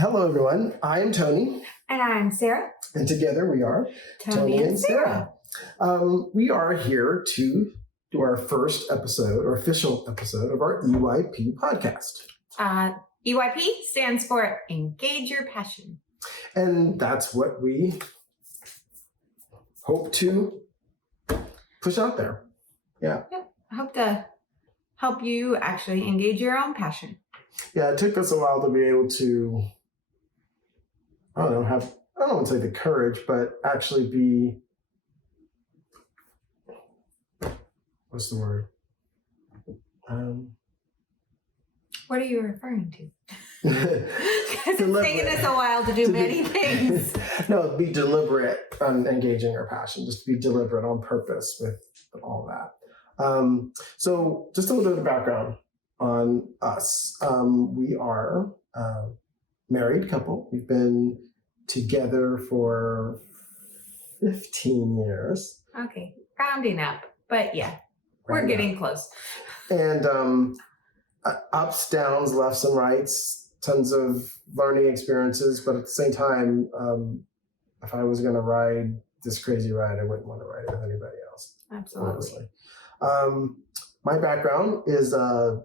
Hello, everyone. I'm Tony. And I'm Sarah. And together we are Tony and Sarah. We are here to do our first episode or official episode of our EYP podcast. EYP stands for Engage Your Passion. And that's what we hope to push out there. Yeah. Yep. I hope to help you actually engage your own passion. Yeah, it took us a while to be able to, I don't want to say the courage, but actually be, what's the word? What are you referring to? Because it's taken us a while to do many things. No, be deliberate on engaging our passion. Just be deliberate on purpose with all that. So just a little bit of background on us. We are a married couple. We've been together for 15 years. Okay, rounding up. But yeah, we're getting close. And ups, downs, lefts and rights, tons of learning experiences. But at the same time, if I was going to ride this crazy ride, I wouldn't want to ride it with anybody else. Absolutely. Honestly. My background is a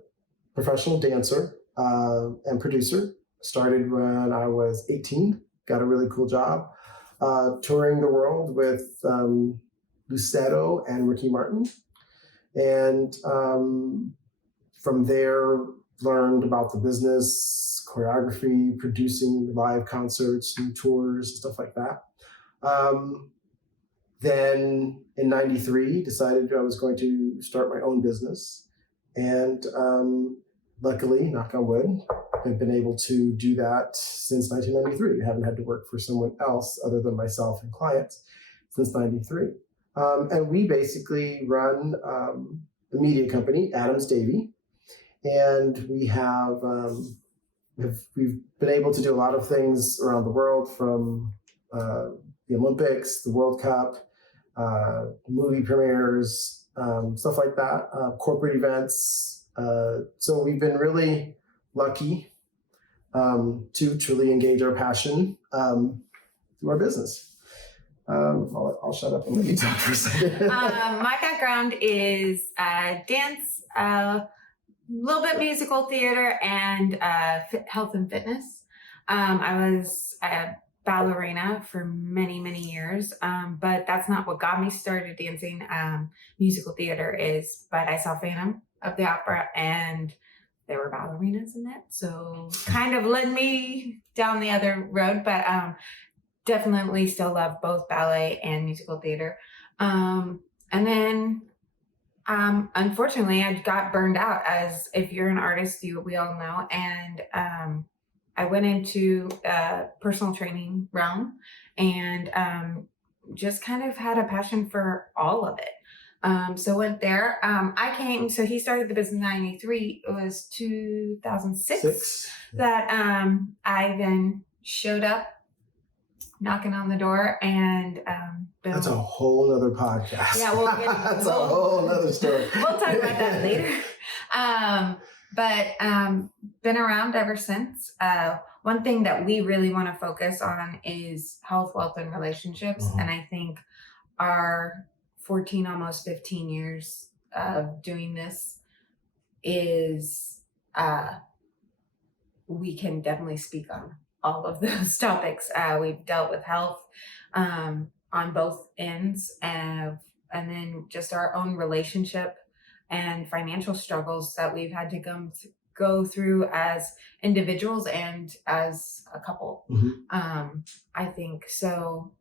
professional dancer and producer. Started when I was 18, got a really cool job touring the world with Lucero and Ricky Martin. And from there, learned about the business, choreography, producing live concerts and tours, stuff like that. Then in 93, decided I was going to start my own business. And luckily, knock on wood, I've been able to do that since 1993. I haven't had to work for someone else other than myself and clients since 93. And we basically run a media company, Adams Davey. And we have, we've been able to do a lot of things around the world, from the Olympics, the World Cup, movie premieres, stuff like that, corporate events. So we've been really lucky to truly engage our passion through our business. I'll shut up and let you talk for a second. My background is dance, a little bit musical theater, and health and fitness. I was a ballerina for many, many years, but that's not what got me started dancing. Musical theater is, but I saw Phantom of the Opera and there were ballerinas in it, so kind of led me down the other road, but definitely still love both ballet and musical theater. And then unfortunately I got burned out, as if you're an artist, we all know, and I went into personal training realm and just kind of had a passion for all of it. So went there. So he started the business in 93. It was 2006 that I then showed up knocking on the door, and that's a whole nother podcast. Yeah, that's a whole other story. We'll talk about that later. But been around ever since. One thing that we really want to focus on is health, wealth, and relationships. Mm-hmm. And I think our 14, almost 15 years of doing this is, we can definitely speak on all of those topics. We've dealt with health on both ends, and then just our own relationship and financial struggles that we've had to go through as individuals and as a couple. Mm-hmm. I think so.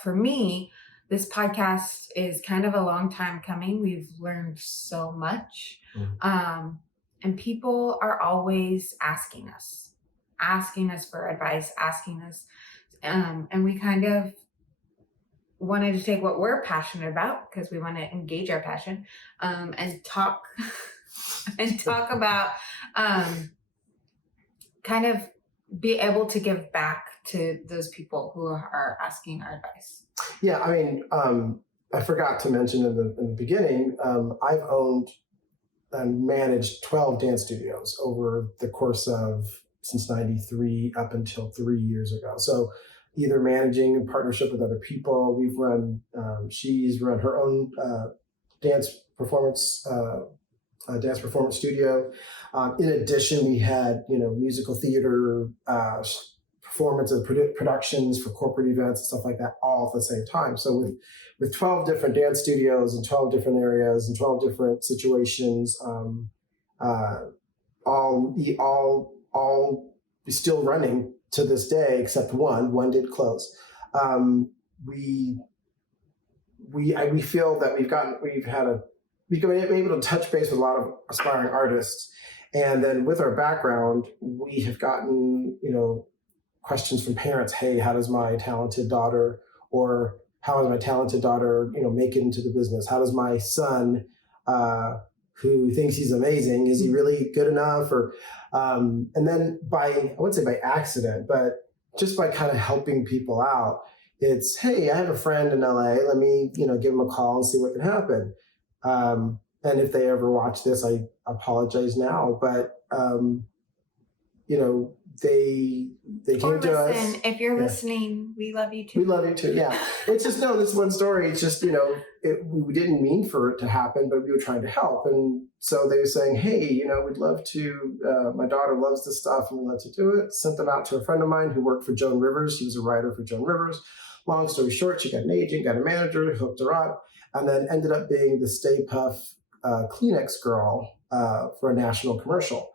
For me, this podcast is kind of a long time coming. We've learned so much. Mm-hmm. And people are always asking us for advice, asking us. And we kind of wanted to take what we're passionate about, because we want to engage our passion, and talk about kind of be able to give back to those people who are asking our advice. Yeah, I mean, I forgot to mention in the beginning, I've owned and managed 12 dance studios over the course of since 93 up until 3 years ago. So either managing in partnership with other people, we've run, she's run her own dance performance studio. In addition, we had, musical theater, performances, productions for corporate events and stuff like that, all at the same time. So with 12 different dance studios in 12 different areas and 12 different situations, all still running to this day, except one did close. We feel that we've been able to touch base with a lot of aspiring artists. And then with our background, we have gotten, questions from parents. Hey, how does my talented daughter make it into the business? How does my son, who thinks he's amazing, is he really good enough? Or, and then I wouldn't say by accident, but just by kind of helping people out, it's, hey, I have a friend in LA. Let me, give him a call and see what can happen. And if they ever watch this, I apologize now, but, they came to us. If you're listening, we love you too. We love you too. Yeah. It's just, this one story. It's just, we didn't mean for it to happen, but we were trying to help. And so they were saying, hey, we'd love to, my daughter loves this stuff and we'd love to do it. Sent them out to a friend of mine who worked for Joan Rivers. He was a writer for Joan Rivers. Long story short, she got an agent, got a manager, hooked her up, and then ended up being the Stay Puft Kleenex girl for a national commercial.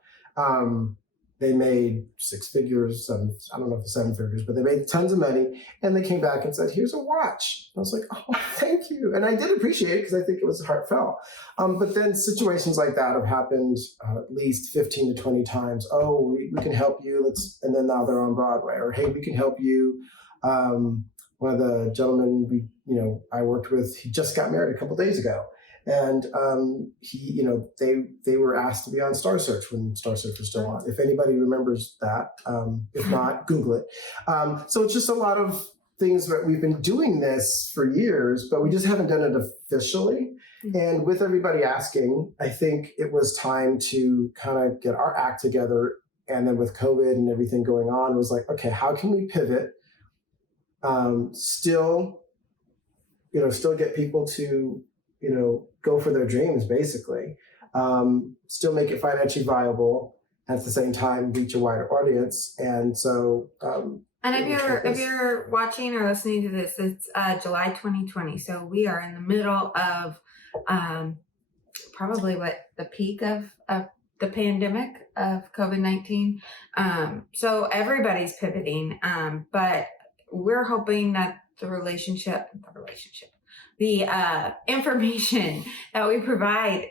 They made 6 figures, I don't know if it's 7 figures, but they made tons of money. And they came back and said, here's a watch. I was like, oh, thank you. And I did appreciate it because I think it was heartfelt. But then situations like that have happened at least 15 to 20 times. Oh, we can help you. And then now they're on Broadway. Or, hey, we can help you. One of the gentlemen I worked with, he just got married a couple of days ago. And they were asked to be on Star Search when Star Search was still on. If anybody remembers that, if not, Google it. So it's just a lot of things that we've been doing this for years, but we just haven't done it officially. And with everybody asking, I think it was time to kind of get our act together. And then with COVID and everything going on, it was like, okay, how can we pivot? Still get people to go for their dreams, basically. Still make it financially viable, at the same time reach a wider audience. And so, and if you're watching or listening to this, it's July 2020. So we are in the middle of probably the peak of the pandemic of COVID-19. So everybody's pivoting, but we're hoping that the information that we provide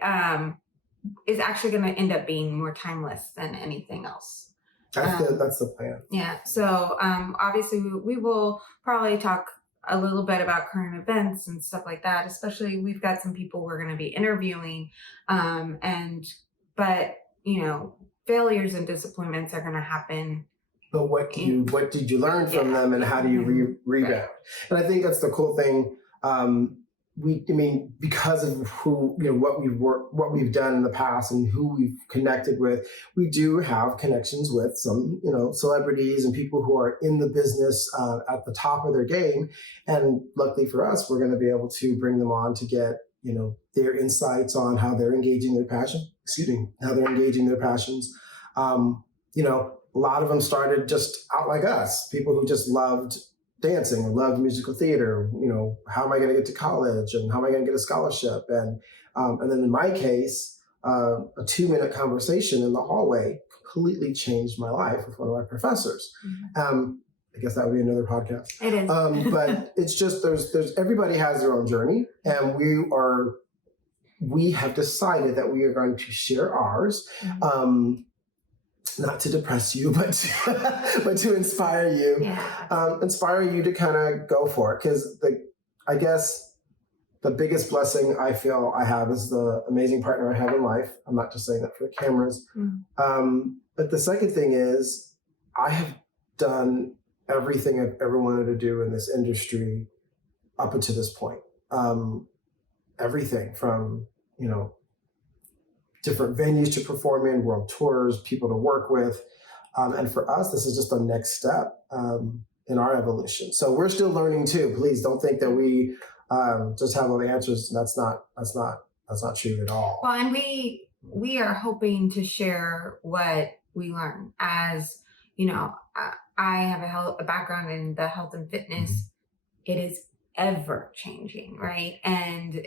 is actually going to end up being more timeless than anything else. That's the plan. Yeah. So obviously we will probably talk a little bit about current events and stuff like that. Especially we've got some people we're going to be interviewing, but failures and disappointments are going to happen. But what did you learn from them, and how do you rebound? Right. And I think that's the cool thing. Because of what we've done in the past and who we've connected with, we do have connections with some, celebrities and people who are in the business at the top of their game. And luckily for us, we're going to be able to bring them on to get, their insights on how they're engaging their passions. A lot of them started just out like us, people who just loved dancing or loved musical theater. How am I going to get to college, and how am I going to get a scholarship? And then in my case, a 2-minute conversation in the hallway completely changed my life with one of my professors. Mm-hmm. I guess that would be another podcast. It is. But it's just, there's everybody has their own journey, and we have decided that we are going to share ours. Mm-hmm. Not to depress you, but to inspire you. Yeah. Inspire you to kind of go for it. Because I guess the biggest blessing I feel I have is the amazing partner I have in life. I'm not just saying that for the cameras. Mm-hmm. But the second thing is, I have done everything I've ever wanted to do in this industry up until this point. Everything from, different venues to perform in, world tours, people to work with. And for us, this is just the next step in our evolution. So we're still learning too. Please don't think that we just have all the answers. That's not true at all. Well, and we are hoping to share what we learn. As you know, I have a background in the health and fitness. It is ever changing, right? And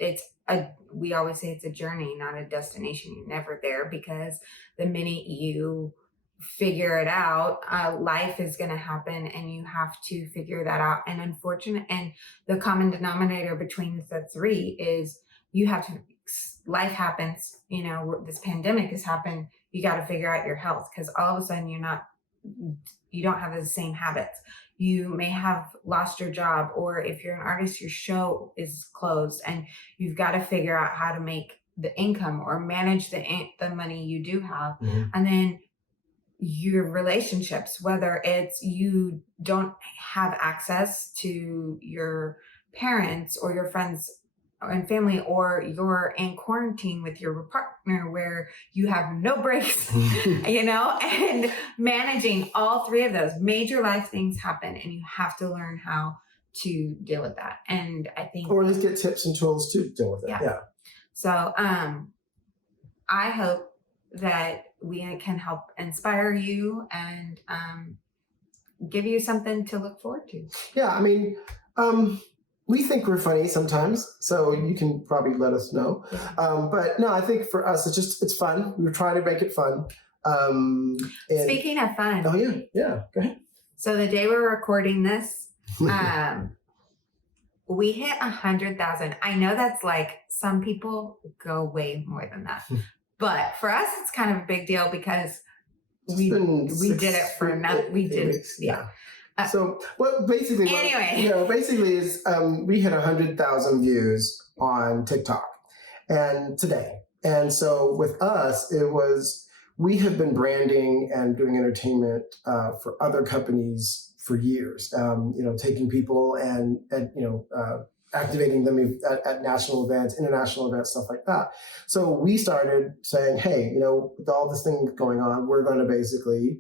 we always say it's a journey, not a destination. You're never there, because the minute you figure it out, life is going to happen, and you have to figure that out. And the common denominator between the three is you have to. Life happens. This pandemic has happened. You got to figure out your health, because all of a sudden you don't have the same habits. You may have lost your job, or if you're an artist, your show is closed, and you've got to figure out how to make the income or manage the money you do have. And then your relationships, whether it's you don't have access to your parents or your friends and family, or you're in quarantine with your partner where you have no breaks, and managing all three of those major life things happen, and you have to learn how to deal with that. And I think, or at least get tips and tools to deal with it. Yeah. So I hope that we can help inspire you and give you something to look forward to. Yeah, I mean, we think we're funny sometimes, so you can probably let us know. But no, I think for us, it's fun. We're trying to make it fun. Speaking of fun. Oh, yeah. Go ahead. So the day we're recording this, we hit 100,000. I know that's like some people go way more than that. But for us, it's kind of a big deal because we did it for nothing. We did it. Yeah. So what basically is we hit 100,000 views on TikTok and today. And so with us, we have been branding and doing entertainment for other companies for years, taking people and activating them at national events, international events, stuff like that. So we started saying, hey, with all this thing going on, we're going to basically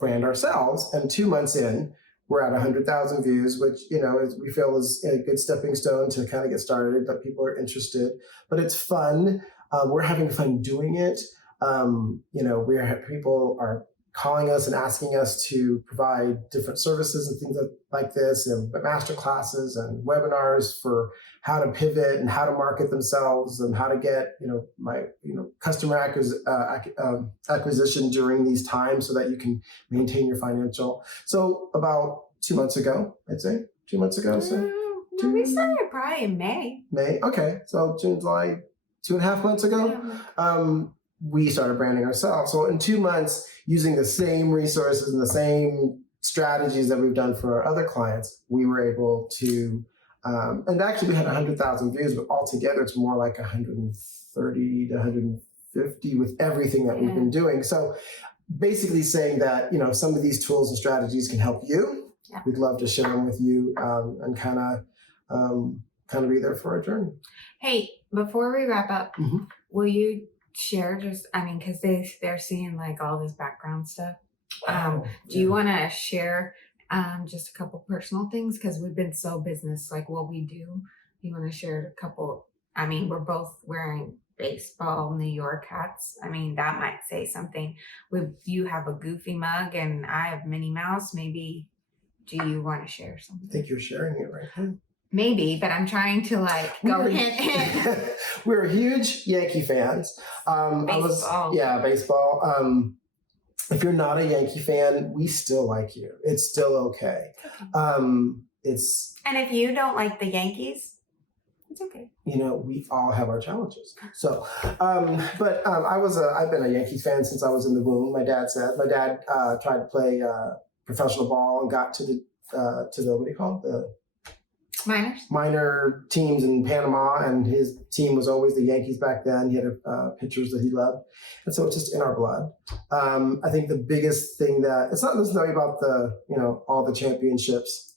brand ourselves. And 2 months in, we're at 100,000 views, which, we feel is a good stepping stone to kind of get started, but people are interested. But it's fun. We're having fun doing it. People are calling us and asking us to provide different services and things like this, and master classes and webinars for how to pivot and how to market themselves and how to get, customer acquisition during these times so that you can maintain your financial. So about 2 months ago, I'd say 2 months ago. So we started probably in May. Okay. So June, July, 2.5 months ago. Yeah. We started branding ourselves. So in 2 months, using the same resources and the same strategies that we've done for our other clients, we were able to, and actually we had 100,000 views, but altogether it's more like 130 to 150 with everything that we've been doing. So basically saying that, some of these tools and strategies can help you. Yeah. We'd love to share them with you and kind of be there for our journey. Hey, before we wrap up, will you share because they're seeing like all this background stuff. Do you want to share just a couple personal things? Because we've been so business, like what we do. You want to share a couple? We're both wearing baseball New York hats. That might say something. You have a Goofy mug and I have Minnie Mouse. Maybe, do you want to share something? I think you're sharing it right now. Maybe, but I'm trying to go hint. We're huge Yankee fans. Baseball. If you're not a Yankee fan, we still like you. It's still okay. And if you don't like the Yankees, it's okay. We all have our challenges. So, I've been a Yankees fan since I was in the womb. My dad tried to play professional ball and got to the what do you call it? The minor teams in Panama, and his team was always the Yankees back then. He had pitchers that he loved, and so it's just in our blood. I think the biggest thing that it's not necessarily about all the championships,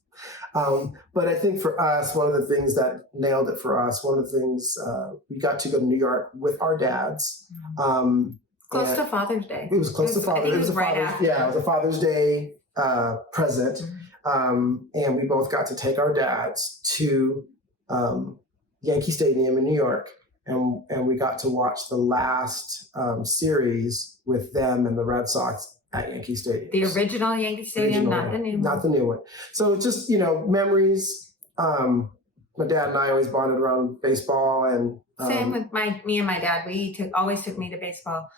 but I think for us, one of the things that nailed it for us, one of the things we got to go to New York with our dads, Close to Father's Day. It was close to Father's Day. It was right after. Yeah, it was a Father's Day present. And we both got to take our dads to Yankee Stadium in New York. And we got to watch the last series with them and the Red Sox at Yankee Stadium. The original Yankee Stadium, not the new one. Not the new one. So it's just, memories. My dad and I always bonded around baseball, and same with me and my dad. Always took me to baseball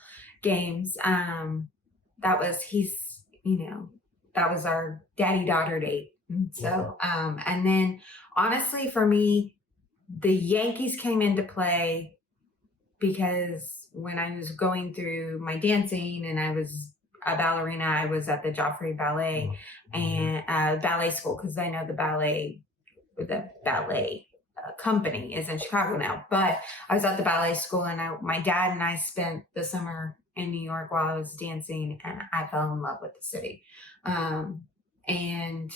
games. That was our daddy-daughter date. And so, and then honestly for me, the Yankees came into play because when I was going through my dancing and I was a ballerina, I was at the Joffrey Ballet and ballet school, because I know the ballet company is in Chicago now, but I was at the ballet school, and my dad and I spent the summer in New York while I was dancing, and I fell in love with the city. And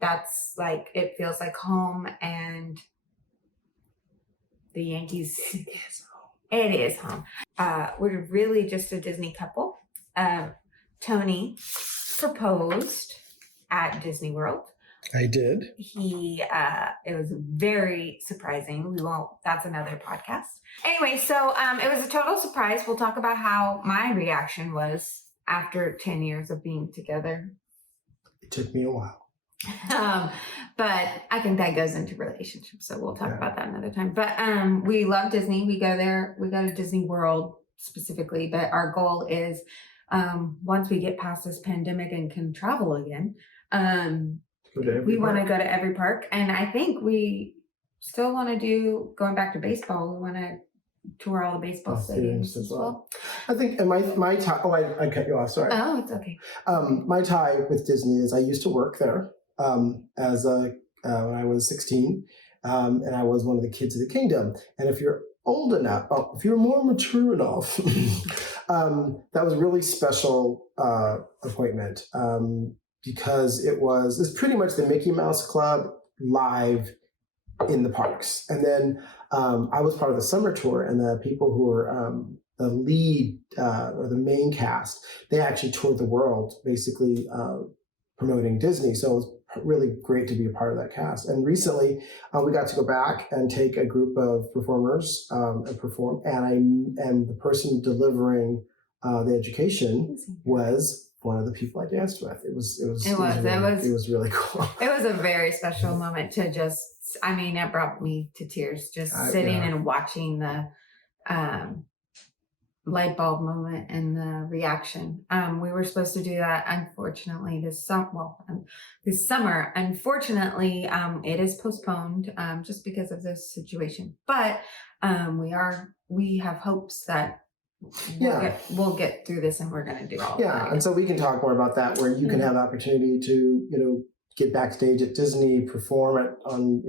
that's like, it feels like home, and the Yankees, it is home. We're really just a Disney couple. Tony proposed at Disney World. I did. It was very surprising. That's another podcast. Anyway, so it was a total surprise. We'll talk about how my reaction was after 10 years of being together. It took me a while. But I think that goes into relationships. So we'll talk about that another time. But we love Disney. We go there. We go to Disney World specifically. But our goal is once we get past this pandemic and can travel again, we want to go to every park. And I think we still want to do, going back to baseball, we want to tour all the baseball stadiums as well. I think my tie, I cut you off, sorry. Oh, it's okay. My tie with Disney is I used to work there when I was 16, and I was one of the kids of the kingdom. And if you're old enough, if you're more mature enough, that was a really special appointment. Because it's pretty much the Mickey Mouse Club live in the parks. And then I was part of the summer tour, and the people who were the lead or the main cast, they actually toured the world, basically promoting Disney. So it was really great to be a part of that cast. And recently we got to go back and take a group of performers and perform. And the person delivering the education was one of the people I danced with. It was really cool. It was a very special moment to it brought me to tears just sitting and watching the light bulb moment and the reaction. We were supposed to do that, unfortunately, this summer. Unfortunately, it is postponed just because of this situation. But we have hopes that we'll get through this, and we're going to do all of that. And so we can talk more about that, where you can have opportunity to, get backstage at Disney, perform on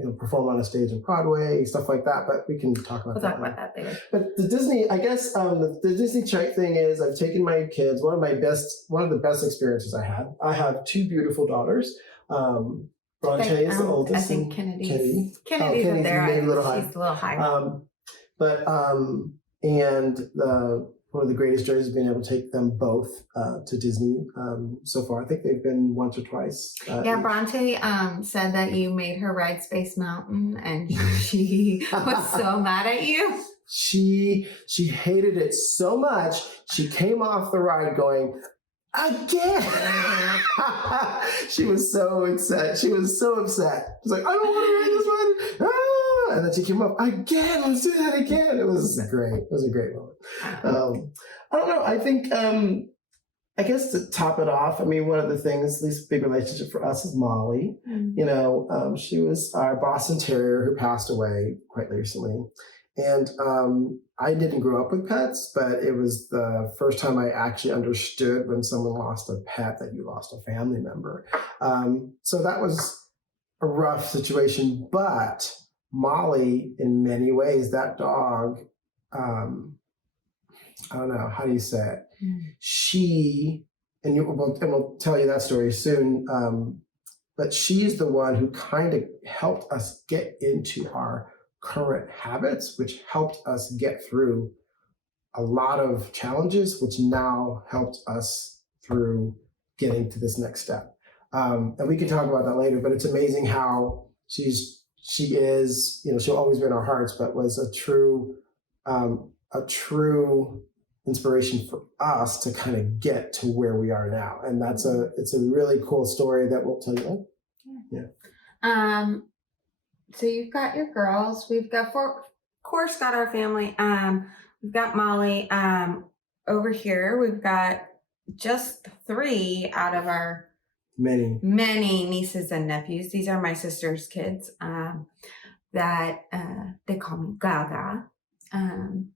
a stage in Broadway, stuff like that. But we can talk about that. We'll talk about that later. But the Disney, I guess, the Disney thing is, I've taken my kids. One of the best experiences I had. I have two beautiful daughters. Bronte is the oldest. I think Kennedy's up there. Maybe a little high. She's a little higher. One of the greatest joys has been able to take them both to Disney so far. I think they've been once or twice. Bronte said that you made her ride Space Mountain, and she was so mad at you. She hated it so much, she came off the ride going, again. She was so upset. She's like, I don't want to ride this one. And then she came up, again, let's do that again. It was great. It was a great moment. I don't know. I think, I guess to top it off, one of the things, at least a big relationship for us, is Molly. Mm-hmm. She was our Boston Terrier who passed away quite recently. And I didn't grow up with pets, but it was the first time I actually understood when someone lost a pet, that you lost a family member. So that was a rough situation, but Molly, in many ways, that dog, I don't know, how do you say it? We'll tell you that story soon, but she's the one who kind of helped us get into our current habits, which helped us get through a lot of challenges, which now helped us through getting to this next step. And we can talk about that later, but it's amazing how she is, she'll always be in our hearts, but was a true inspiration for us to kind of get to where we are now. And it's a really cool story that we'll tell you. Yeah. So you've got your girls. We've got got our family. We've got Molly. Over here, we've got just 3 out of our many nieces and nephews. These are my sister's kids. That they call me Gaga. And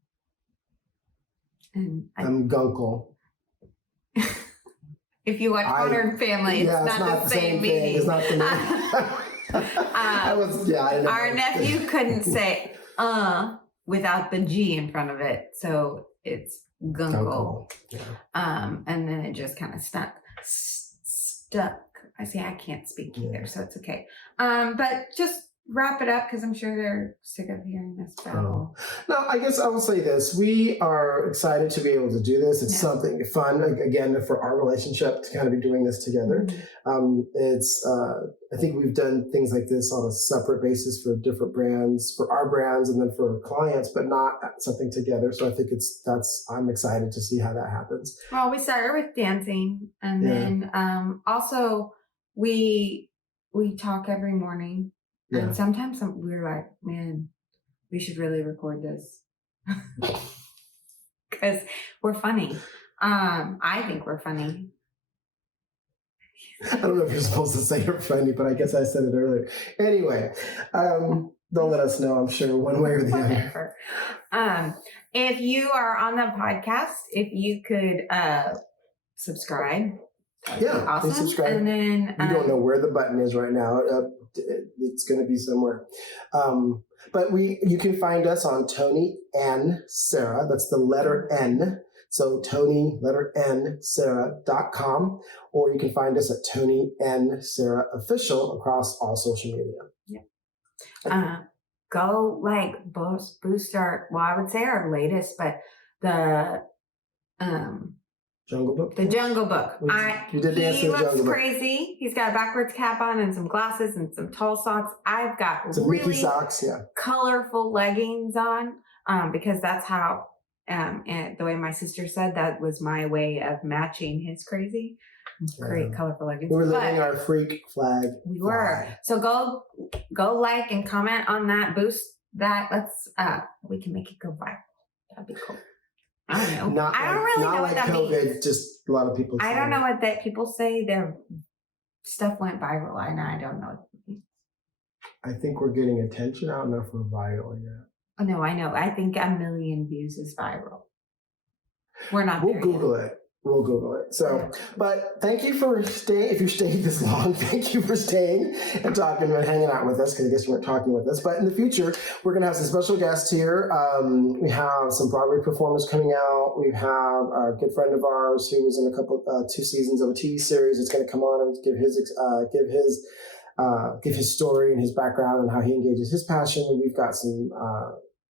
I'm Gunkle. If you watch Modern Family, it's not the same meaning. It's not the name. Our nephew couldn't say without the G in front of it, so it's Gunkle. Yeah. And then it just kind of stuck. I can't speak either, so it's okay. But just wrap it up because I'm sure they're sick of hearing this babble. No, I guess I will say this. We are excited to be able to do this. It's something fun, again, for our relationship to kind of be doing this together. I think we've done things like this on a separate basis for different brands, for our brands and then for clients, but not something together. So I think I'm excited to see how that happens. Well, we started with dancing and then also we talk every morning. Yeah. And sometimes we're like, man, we should really record this because we're funny. I think we're funny. I don't know if you're supposed to say you're funny, but I guess I said it earlier. Anyway, don't let us know, I'm sure, one way or the other. If you are on the podcast, if you could subscribe. Awesome. Please subscribe. And then we don't know where the button is right now. It's going to be somewhere. But you can find us on Tony and Sarah. That's the letter N. So Tony, letter N, Sarah.com. Or you can find us at Tony and Sarah Official across all social media. Yeah. Go boost our, I would say our latest, but the Jungle Book? The Jungle Book. You did dance he to the looks Jungle Book. crazy. He's got a backwards cap on and some glasses and some tall socks. I've got some really Mickey socks, colorful leggings on because that's how, and the way my sister said, that was my way of matching his crazy. Great colorful leggings. We were living our freak flag. We were. So go like and comment on that. Boost that. Let's, we can make it go viral. That'd be cool. I don't know. I don't really know what that means. Just a lot of people. I don't know what that people say. Their stuff went viral, and I don't know what it means. I think we're getting attention. I don't know if we're viral yet. Oh no, I know. I think 1 million views is viral. We're not. We'll Google it. We'll Google it. So, but thank you for staying. If you stayed this long, thank you for staying and talking and hanging out with us, because I guess you weren't talking with us. But in the future, we're going to have some special guests here. We have some Broadway performers coming out. We have a good friend of ours who was in 2 seasons of a TV series. It's going to come on and give his story and his background and how he engages his passion. We've got some.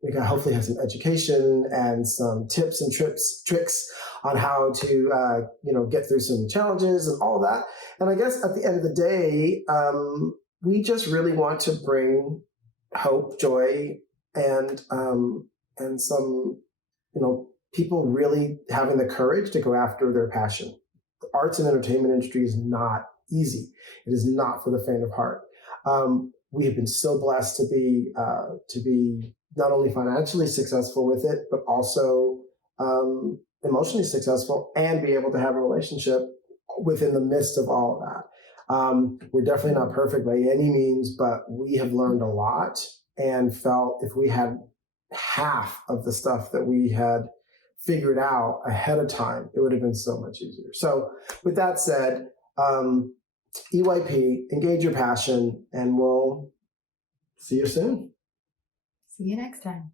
We can hopefully have some education and some tips and tricks on how to, get through some challenges and all that. And I guess at the end of the day, we just really want to bring hope, joy, and some, people really having the courage to go after their passion. The arts and entertainment industry is not easy. It is not for the faint of heart. We have been so blessed to be not only financially successful with it, but also emotionally successful and be able to have a relationship within the midst of all of that. We're definitely not perfect by any means, but we have learned a lot and felt if we had half of the stuff that we had figured out ahead of time, it would have been so much easier. So with that said, EYP, engage your passion, and we'll see you soon. See you next time.